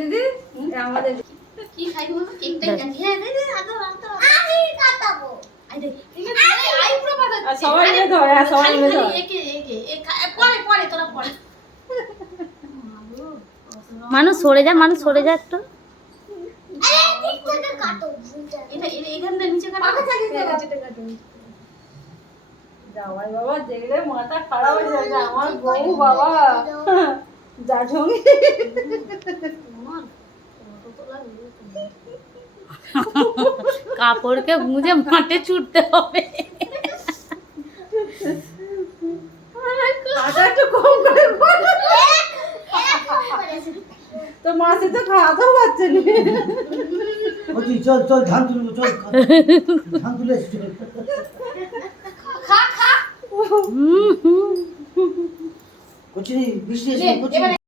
দিদি আমাদের কি খাই বলবো কেকটাই কাটি। হ্যাঁ দে দে আদর আদর আমি কাটাবো। আই দে আই পুরো পাতা সবাই মিলে ধর। হ্যাঁ সবাই মিলে ধর। একে একে পরে পরে তোরা পরে। মানুষ সরে যা, মানুষ সরে যা একটু। আরে ঠিক থেকে কাটো। এটা এখান থেকে নিচে কাটো। পাকা থাকে নিচে কাটো। জামাই বাবা দেখলে মাথা খারাপ হয়ে যাবে। আমার বউ বাবা যা ঢঙ্গি কাপড়কে গুঁজে মাঠে ছুটতে হবে। একটু কম করে তো মাসে তো খাওয়াতেও পারছে না। চল চল ধান তুলবো, চল ধান তুলে খা খা কচি বৃষ্টি এসে